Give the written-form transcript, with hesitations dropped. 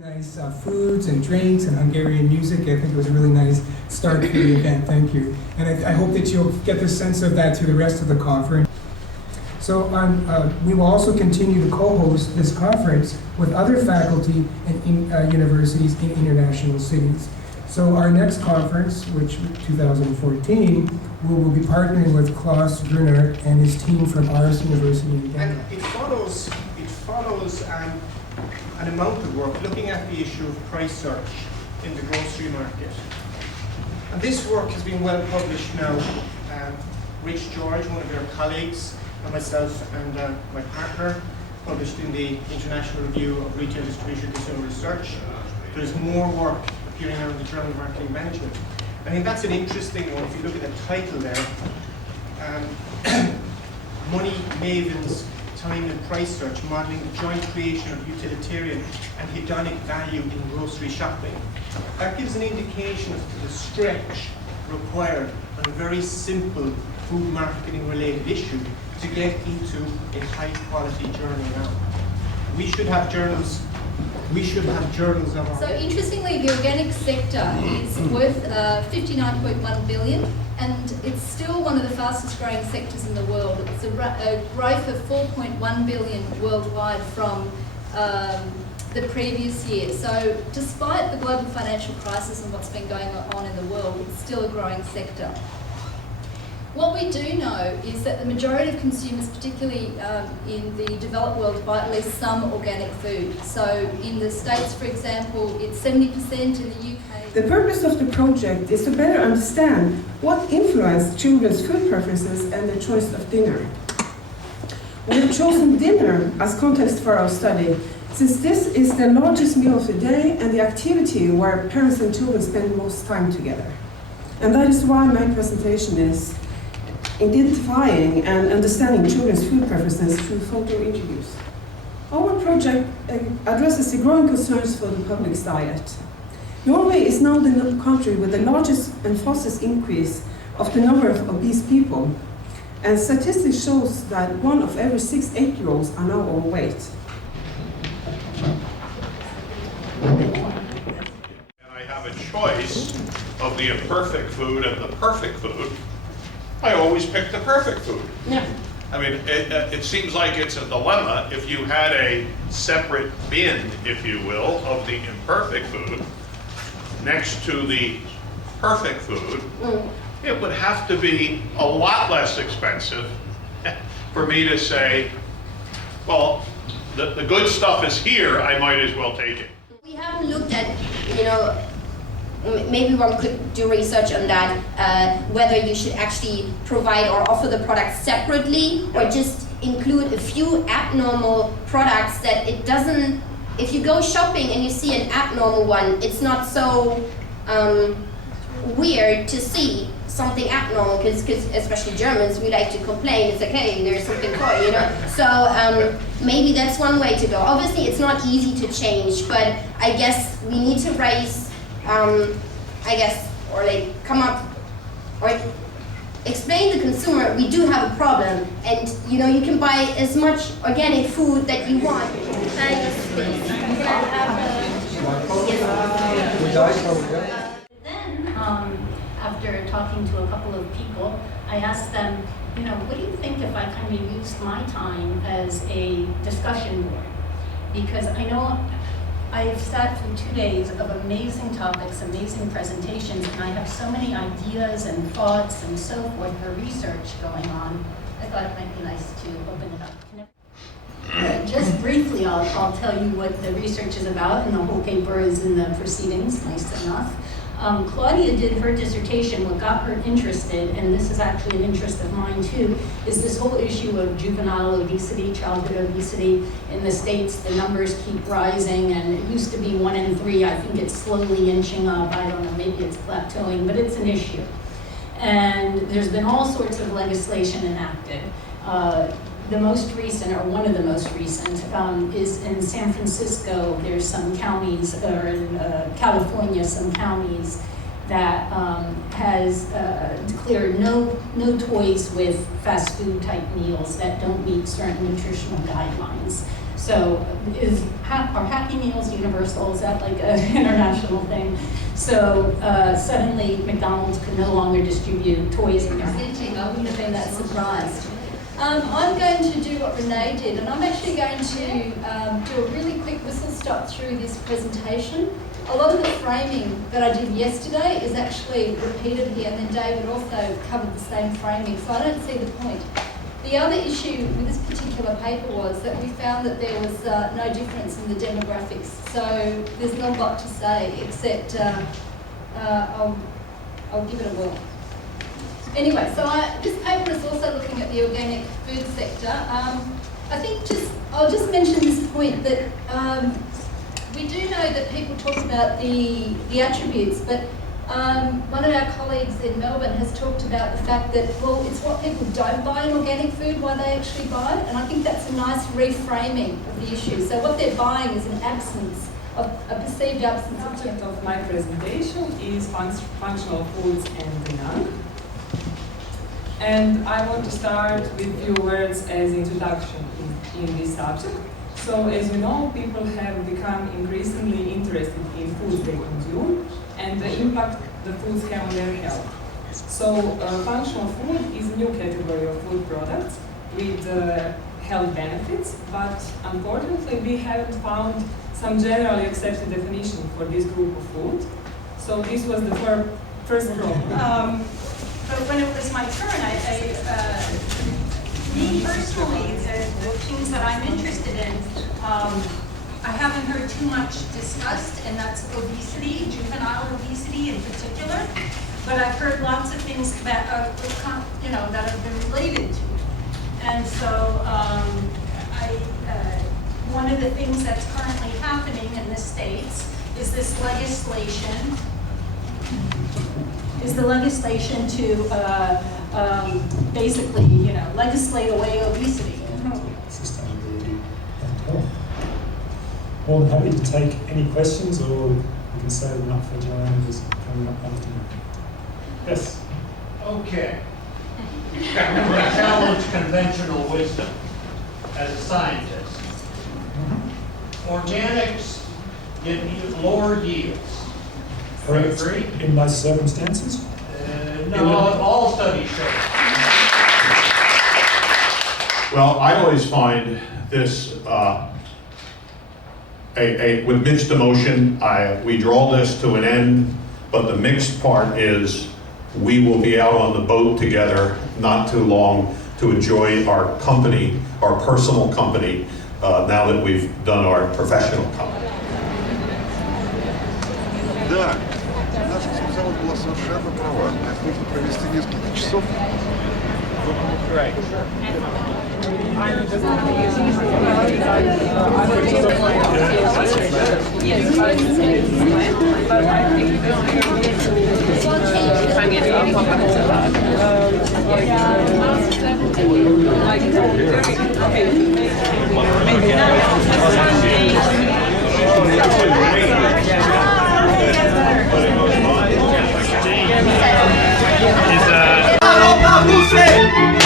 Nice foods and drinks and Hungarian music. I think it was a really nice start to the event. Thank you. And I hope that you'll get the sense of that through the rest of the conference. So we will also continue to co-host this conference with other faculty and universities in international cities. So our next conference, which 2014, we will be partnering with Klaus Grunert and his team from Aarhus University in Denmark. And it follows an amount of work looking at the issue of price search in the grocery market. And this work has been well published now. Rich George, one of your colleagues, and myself and my partner, published in the International Review of Retail Distribution Consumer Research. There's more work appearing now in the Journal of Marketing Management. I think that's an interesting one. If you look at the title there, Money Mavens, Time and Price Search, modelling the joint creation of utilitarian and hedonic value in grocery shopping. That gives an indication of the stretch required on a very simple food marketing related issue to get into a high quality journal now. We should have journals of our So interestingly, the organic sector is worth 59.1 billion, and it's still one of the fastest growing sectors in the world. It's a growth of 4.1 billion worldwide from the previous year. So despite the global financial crisis and what's been going on in the world, it's still a growing sector. What we do know is that the majority of consumers, particularly in the developed world, buy at least some organic food. So in the States, for example, it's 70%, in the UK. The purpose of the project is to better understand what influenced children's food preferences and their choice of dinner. We have chosen dinner as context for our study, since this is the largest meal of the day and the activity where parents and children spend most time together. And that is why my presentation is identifying and understanding children's food preferences through photo interviews. Our project addresses the growing concerns for the public's diet. Norway is now the country with the largest and fastest increase of the number of obese people, and statistics shows that 1 of every 6 8-year-olds are now overweight. And I have a choice of the imperfect food and the perfect food. I always pick the perfect food. Yeah. I mean, it seems like it's a dilemma. If you had a separate bin, if you will, of the imperfect food next to the perfect food, it would have to be a lot less expensive for me to say, well, the good stuff is here, I might as well take it. We haven't looked at, maybe one could do research on that, whether you should actually provide or offer the products separately or just include a few abnormal products that it doesn't, if you go shopping and you see an abnormal one, it's not so weird to see something abnormal, because especially Germans, we like to complain. It's like, hey, there's something for So maybe that's one way to go. Obviously, it's not easy to change, but I guess we need to raise, or like come up, or explain to the consumer we do have a problem, and you can buy as much organic food that you want. Then, after talking to a couple of people, I asked them, what do you think if I kind of used my time as a discussion board? Because I know I've sat through 2 days of amazing topics, amazing presentations, and I have so many ideas and thoughts and so forth for research going on. I thought it might be nice to open it up. Just briefly, I'll tell you what the research is about, and the whole paper is in the proceedings, nice enough. Claudia did her dissertation. What got her interested, and this is actually an interest of mine too, is this whole issue of juvenile obesity, childhood obesity. In the States, the numbers keep rising, and it used to be 1 in 3. I think it's slowly inching up. I don't know, maybe it's plateauing, but it's an issue. And there's been all sorts of legislation enacted. The most recent, or one of the most recent, is in San Francisco. There's some counties, or in California, some counties that has declared no toys with fast food type meals that don't meet certain nutritional guidelines. So are Happy Meals universal? Is that like an international thing? So suddenly McDonald's could no longer distribute toys in their Presenting, I wouldn't have been that surprised. I'm going to do what Renee did, and I'm actually going to do a really quick whistle stop through this presentation. A lot of the framing that I did yesterday is actually repeated here, and then David also covered the same framing, so I don't see the point. The other issue with this particular paper was that we found that there was no difference in the demographics, so there's not a lot to say, except I'll give it a whirl. Anyway, so this paper is also looking at the organic food sector. I think I'll just mention this point that we do know that people talk about the attributes, but one of our colleagues in Melbourne has talked about the fact that, well, it's what people don't buy in organic food, why they actually buy it, and I think that's a nice reframing of the issue. So what they're buying is an absence, a perceived absence of The subject of my presentation is functional foods and dinner. And I want to start with a few words as introduction in this subject. So as you know, people have become increasingly interested in foods they consume and the impact the foods have on their health. So functional food is a new category of food products with health benefits, but unfortunately we haven't found some generally accepted definition for this group of food. So this was the first problem. But when it was my turn, me personally, the things that I'm interested in, I haven't heard too much discussed, and that's obesity, juvenile obesity in particular. But I've heard lots of things that that have been related to it. And so, one of the things that's currently happening in the States is this legislation. Is the legislation to basically, legislate away obesity. Sustainability and health. More than happy to take any questions, or we can save them up for Joanne, who's coming up after me. Yes? Okay. I'm going to challenge conventional wisdom as a scientist. Organics get lower yields. Correct. In most circumstances? No, all studies show. Well, I always find this, with mixed emotion, we draw this to an end, but the mixed part is we will be out on the boat together not too long to enjoy our company, our personal company, now that we've done our professional company. Да, наша специалист была совершенно права. Нужно провести несколько часов. Right. Europa, você!